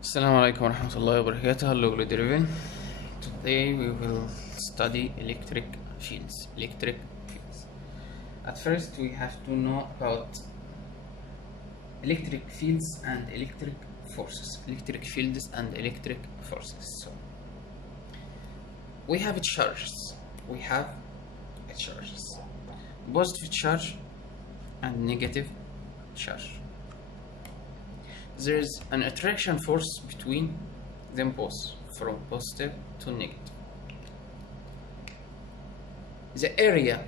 Assalamu alaikum warahmatullahi wabarakatuh. Hello, grade 11. Today we will study electric fields. At first, we have to know about electric fields and electric forces. Electric fields and electric forces. So, we have charges. Positive charge and negative charge. There is an attraction force between them both, from positive to negative. The area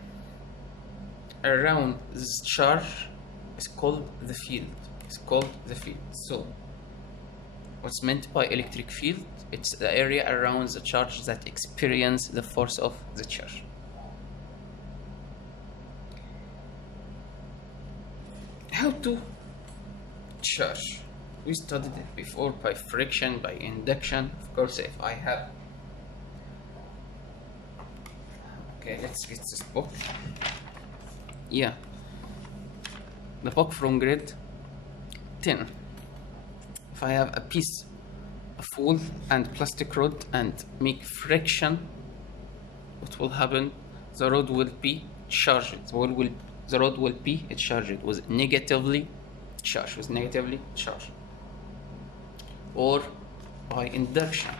around this charge is called the field. So, what's meant by electric field? It's the area around the charge that experience the force of the charge. How to charge? We studied it before by friction, by induction. Of course, if I have... Okay, let's get this book. Yeah. The book from grade 10. If I have a piece of wool and plastic rod and make friction, what will happen? The rod will be charged. The rod will be charged with negatively charged. Or by induction,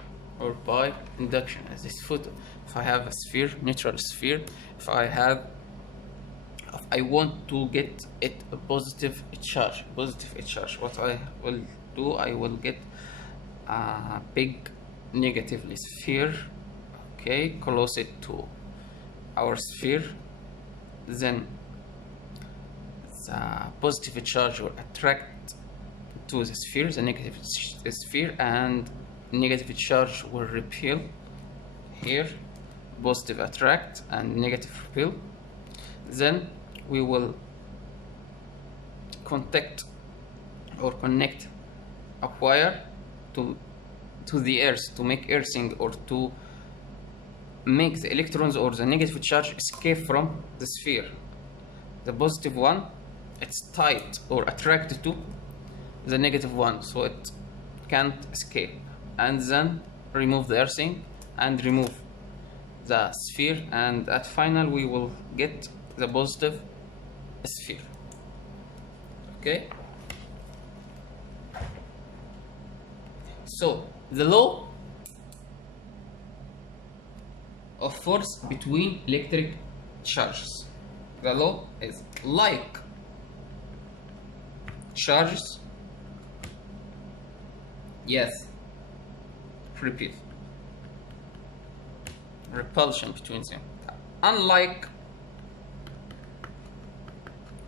as this photo. If I have a sphere, neutral sphere, if I want to get it a positive charge, what I will do, I will get a big negatively sphere, okay, close it to our sphere, then the positive charge will attract to the sphere, the negative sphere, and negative charge will repel here, positive attract and negative repel. Then we will connect a wire to the earth to make earthing, or to make the electrons or the negative charge escape from the sphere. The positive one, it's tied or attracted to the negative one, so it can't escape, and then remove the earthing and remove the sphere, and at final we will get the positive sphere. Okay, so the law of force between electric charges, the law is like charges, yes, repeat, repulsion between them. Unlike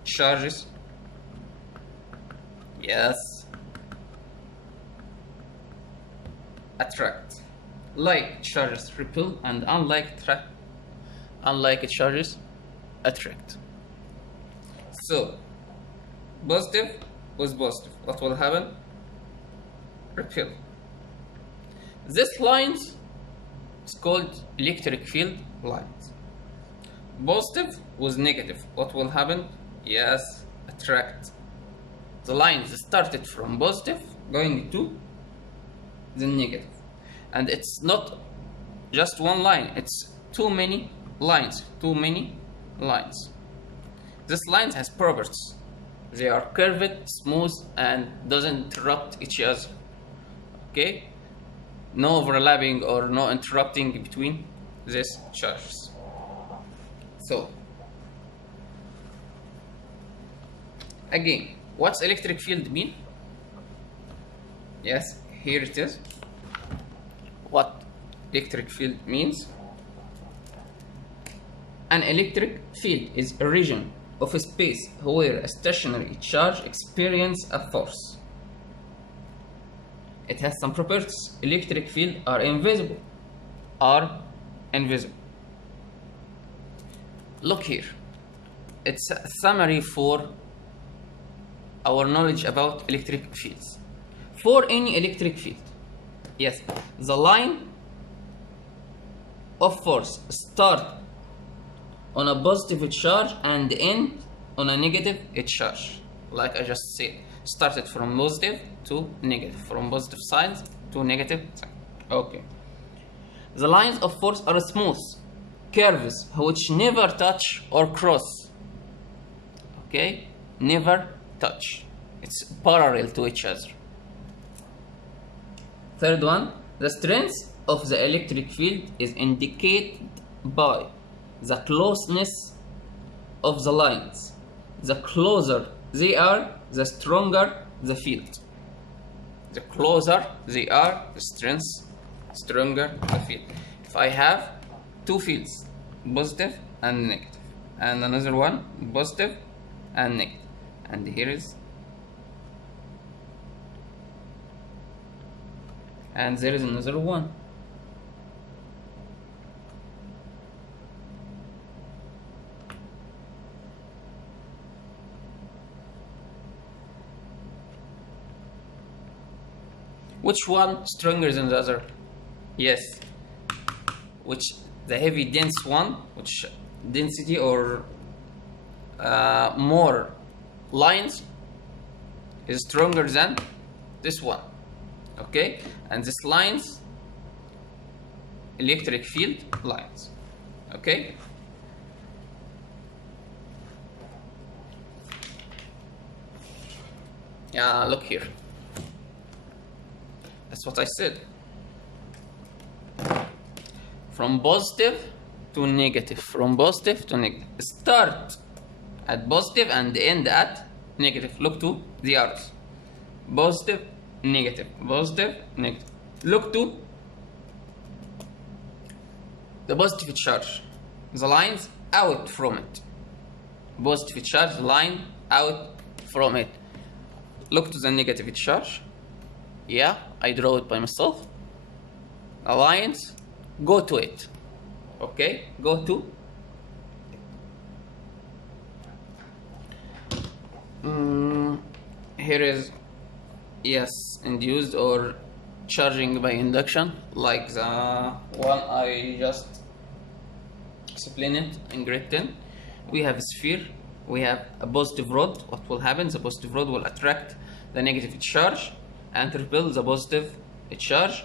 charges, yes, attract. Like charges repel, and unlike charges attract. So positive with positive, what will happen? Repel. This lines is called electric field lines. Positive with negative, what will happen? Yes, attract. The lines started from positive going to the negative, and it's not just one line, it's too many lines. This line has properties. They are curved, smooth, and doesn't interrupt each other. Okay, no overlapping or no interrupting between these charges. So again, what's electric field mean? Yes, here it is. What electric field means? An electric field is a region of a space where a stationary charge experiences a force. It has some properties. Electric field are invisible. Look here. It's a summary for our knowledge about electric fields. For any electric field, yes, the line of force start on a positive charge and end on a negative charge. Like I just said, started from positive to negative, from positive signs to negative signs. Okay. The lines of force are smooth curves which never touch or cross. Okay, never touch. It's parallel to each other. Third one, the strength of the electric field is indicated by the closeness of the lines. The closer they are, the stronger the field. The closer they are, the strength, stronger the field. If I have two fields, positive and negative, and another one, positive and negative, and here is, and there is another one. Which one stronger than the other? Yes. Which the heavy dense one, which density or more lines is stronger than this one. Okay, and this lines, electric field lines. Okay. Look here. That's what I said. From positive to negative. From positive to negative. Start at positive and end at negative. Look to the arrows. Positive, negative. Positive, negative. Look to the positive charge. The lines out from it. Positive charge line out from it. Look to the negative charge. Yeah, I draw it by myself. The lines go to it. Okay, go to. Here is, yes, induced or charging by induction, like the one I just explained it in grade 10. We have a sphere, we have a positive rod. What will happen? The positive rod will attract the negative charge and repel the positive charge.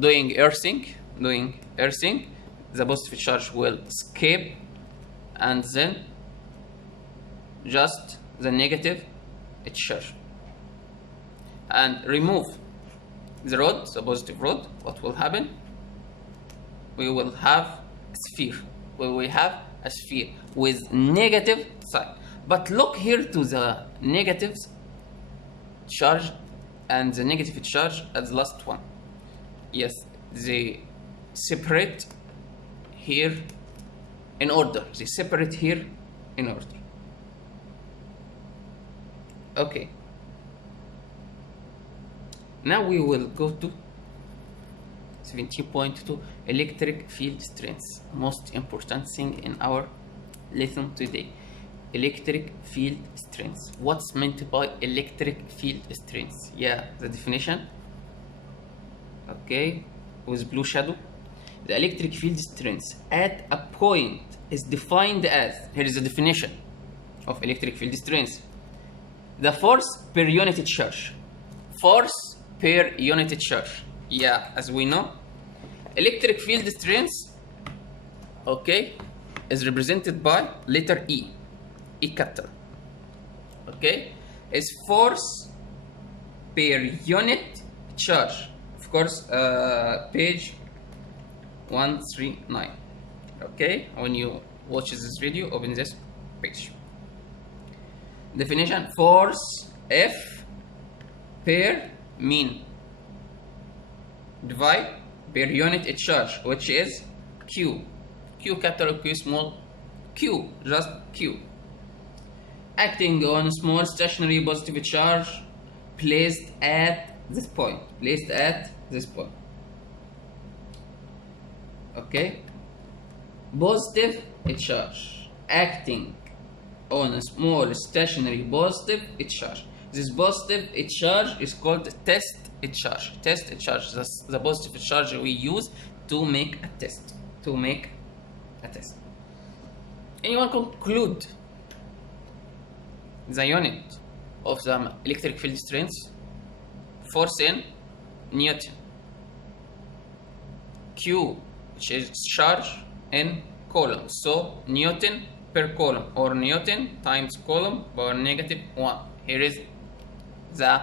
Doing earthing, the positive charge will escape, and then just the negative charge. And remove the rod, the positive rod. What will happen? We will have a sphere. We will have a sphere with negative sign. But look here to the negative charge and the negative charge at the last one. Yes, they separate here in order. They separate here in order. Okay. Now we will go to 17.2 electric field strength. Most important thing in our lesson today. Electric field strength. What's meant by electric field strength? Yeah, the definition. Okay, with blue shadow. The electric field strength at a point is defined as, here is the definition of electric field strength. The force per unit charge. Force per unit charge. Yeah, as we know, electric field strength, okay, is represented by letter E. E capital. Okay, is force per unit charge. Of course, page 139. Okay, when you watch this video, open this page. Definition: force F per mean divide per unit charge, which is Q. Q capital, Q small, Q, just Q. Acting on a small stationary positive charge placed at this point. Placed at this point. Okay. Positive charge acting on a small stationary positive charge. This positive charge is called test charge. Test charge. That's the positive charge we use to make a test. To make a test. Anyone conclude the unit of the electric field strength, force in Newton, Q, which is charge in coulomb, so Newton per coulomb, or Newton times coulomb power negative 1. Here is the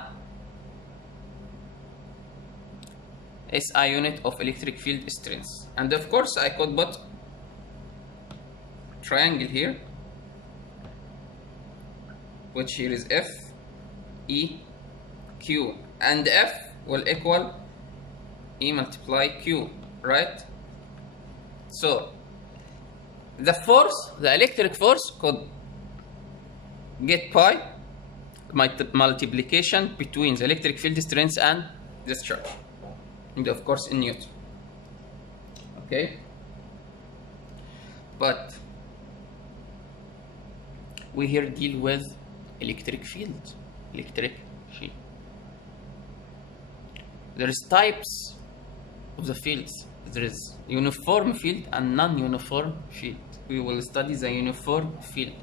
SI unit of electric field strength. And of course I could put triangle here, which here is F, E, Q, and F will equal E multiply Q, right? So the force, the electric force, could get pi multiplication between the electric field strength and this charge, and of course in Newton. Okay, but we here deal with electric field. There is types of the fields. There is uniform field and non-uniform field. We will study the uniform field.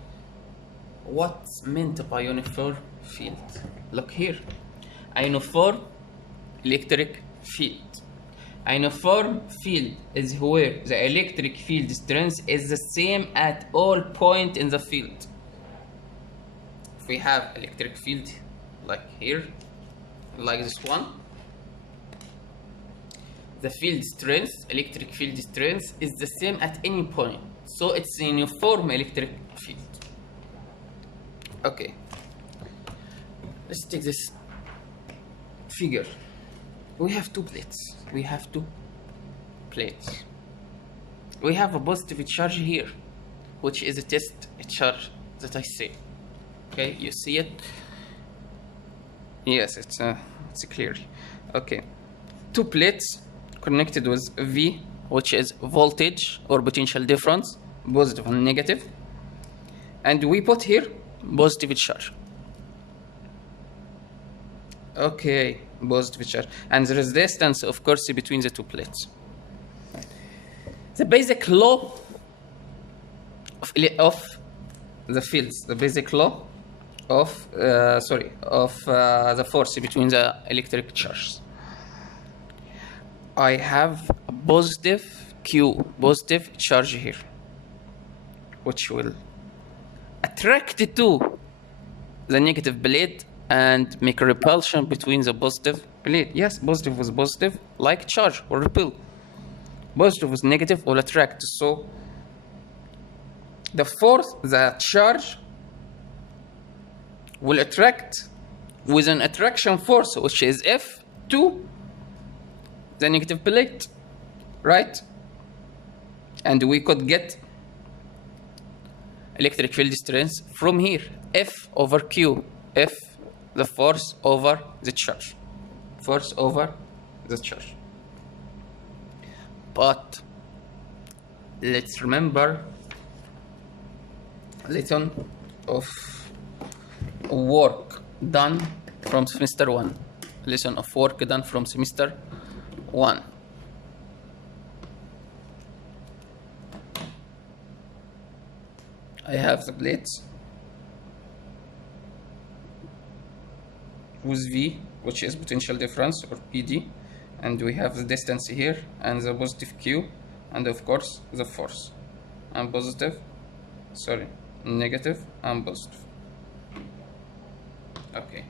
What's meant by uniform field? Look here, a uniform electric field. A uniform field is where the electric field strength is the same at all points in the field. If we have electric field like here, like this one, the field strength, electric field strength, is the same at any point. So it's a uniform electric field. Okay, let's take this figure. We have two plates. We have a positive charge here, which is a test charge that I say. Okay, you see it? Yes, it's clear. Okay, two plates connected with V, which is voltage or potential difference, positive and negative, and we put here positive charge. Okay, positive charge, and there is distance, of course, between the two plates. The basic law of the fields, the basic law of the force between the electric charges. I have a positive Q, positive charge here, which will attract to the negative plate and make a repulsion between the positive plate. Yes, positive with positive, like charge or repel. Positive with negative will attract. So the force, the charge, will attract with an attraction force, which is F, to the negative plate, right? And we could get electric field strength from here, F over Q. F, the force over the charge. Force over the charge. But let's remember a lesson of work done from semester 1. Lesson of work done from semester 1. I have the plates with V, which is potential difference, or PD, and we have the distance here and the positive Q, and of course the force, and negative and positive. Okay.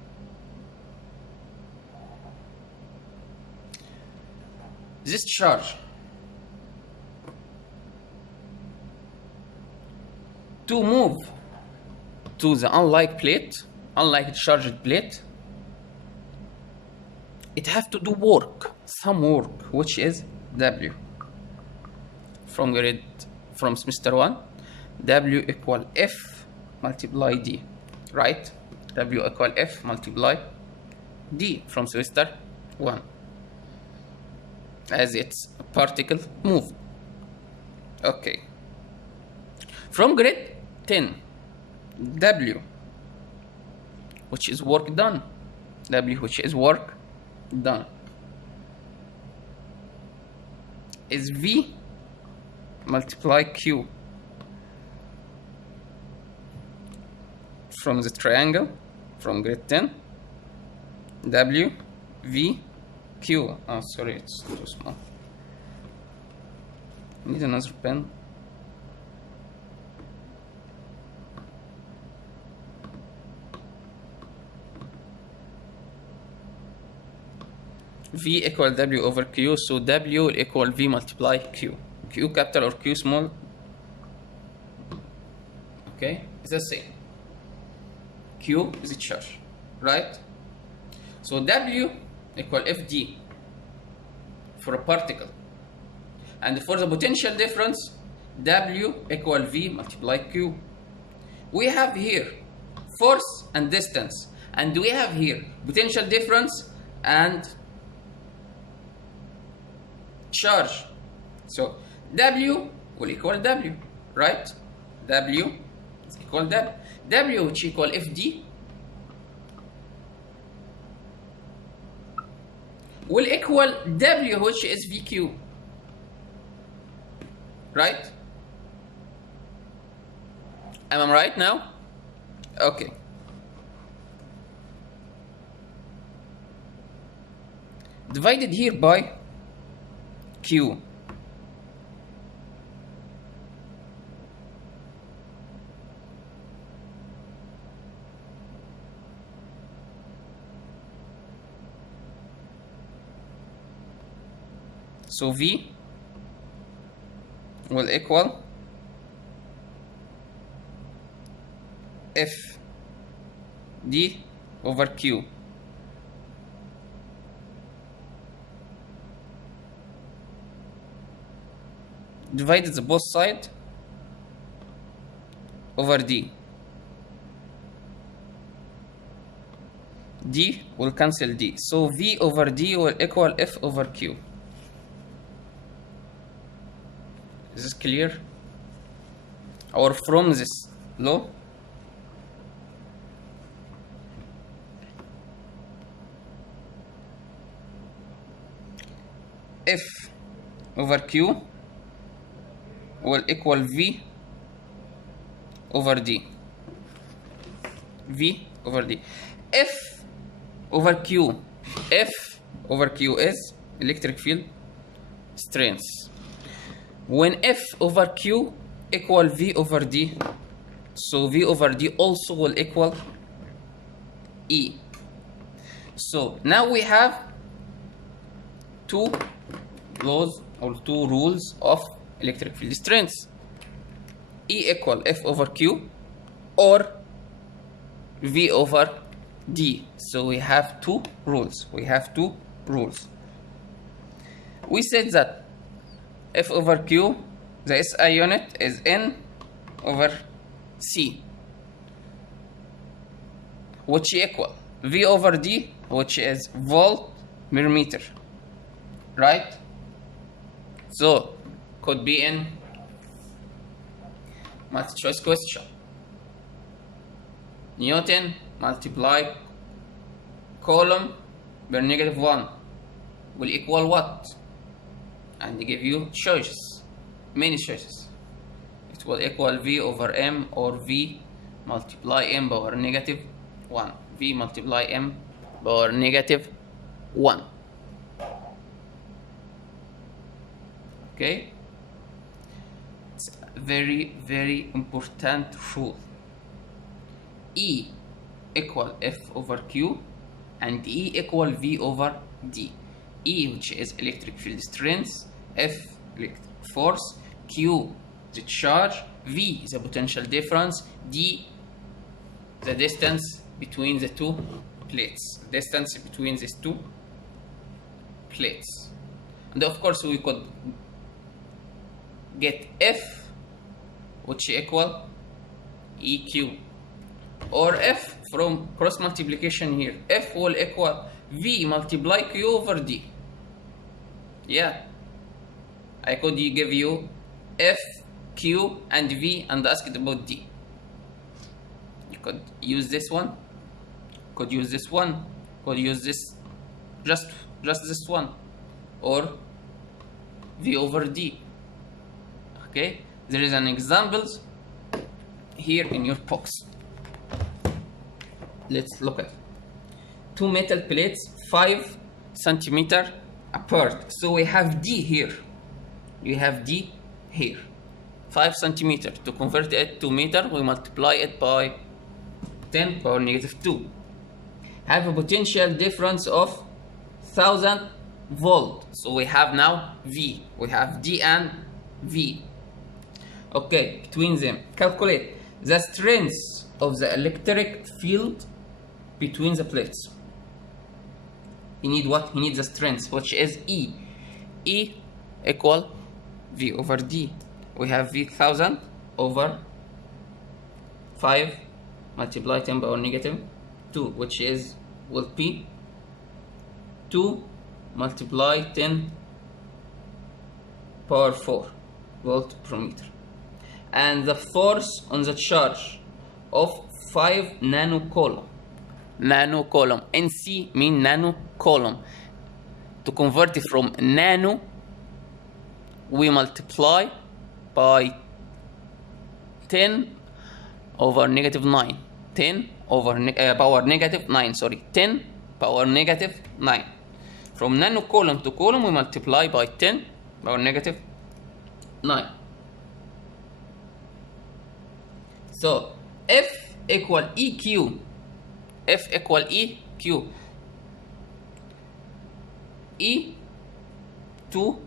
This charge to move to the unlike charged plate, it have to do some work, which is W. From semester 1, W equal F multiply D, right? W equal F multiply D from semester 1, as its particle move. Okay. From grade 10, W, which is work done, is V multiply Q from the triangle, from grid 10, W, V, Q. Oh, sorry, it's too small. Need another pen. V equal W over Q, so W will equal V multiply Q. Q capital or Q small. Okay, it's the same. Q is a charge, right? So W equal Fd for a particle. And for the potential difference, W equal V multiply Q. We have here force and distance, and we have here potential difference and charge. So W will equal W, right? W is equal W. W which equal Fd will equal W which is VQ, right? Am I right now? Okay. Divided here by Q. So V will equal F D over Q. Divided the both side over D. D will cancel D. So V over D will equal F over Q. Is this clear? Or from this law? F over Q will equal V over D. V over D. F over Q. F over Q is electric field strength. When F over Q equal V over D, so V over D also will equal E. So now we have two laws or two rules of electric field strength. E equal F over Q or V over D. So we have two rules. We said that F over Q, the SI unit is N over C, which equal V over D, which is volt per meter, right? So could be in multi-choice question. Newton multiply Coulomb per -1 will equal what? And they give you choices, many choices. It will equal V over M or V multiply M power -1. V multiply M power -1. Okay? It's a very, very important rule. E equal F over Q and E equal V over D. E which is electric field strength, F electric force, Q the charge, V is the potential difference, D the distance between the two plates. Distance between these two plates. And of course we could get F which equal EQ, or F from cross multiplication here. F will equal V multiply Q over D. Yeah, I could give you F, Q and V and ask it about D. You could use this one, could use this one, could use this, just this one, or V over D. Okay, there is an examples here in your box. let's look at two metal plates 5 centimeter apart. So we have D here. You have D here. 5 centimeter. To convert it to meter, we multiply it by 10 power negative 2. Have a potential difference of 1000 volt. So we have now V. We have D and V. Okay, between them, calculate the strength of the electric field between the plates. You need what? You need the strength, which is E. E equal V over D. We have V 1000 over 5 multiply 10 power negative 2, which is will be 2 multiply 10 power 4 volt per meter. And the force on the charge of 5 nanocoulomb. Nanocoulomb. NC mean nanocoulomb. To convert it from nano, we multiply by 10 over negative 9. 10 over power negative 9. Sorry, 10 power negative 9. From nanocoulomb to coulomb, we multiply by 10 power negative 9. So F equal EQ. F equal EQ. E 2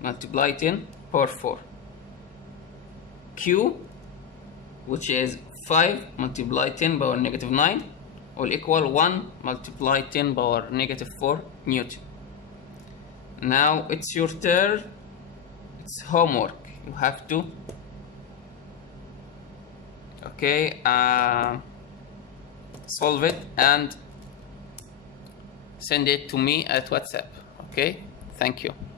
multiply 10 power 4. Q, which is 5 multiply 10 power negative 9, will equal 1 multiply 10 power negative 4 Newton. Now it's your turn. It's homework. You have to solve it and send it to me at WhatsApp. Okay, thank you.